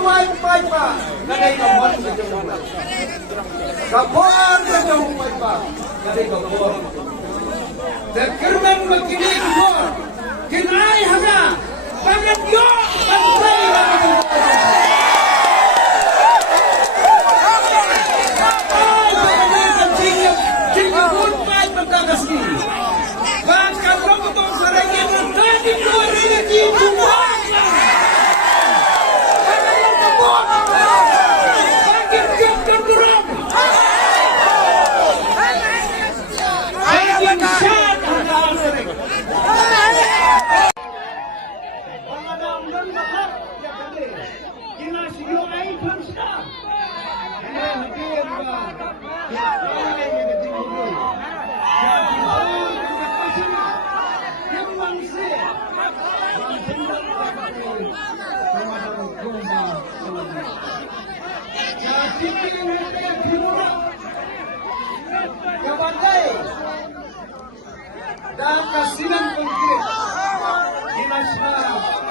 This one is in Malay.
White Piper, nanay ka mo sa jong kapon sa jong White Piper, nanay ka mo. The Kerman magkinig ko, kinay haga, pagkat yun, pagkay na dan kasinan konkret di nasional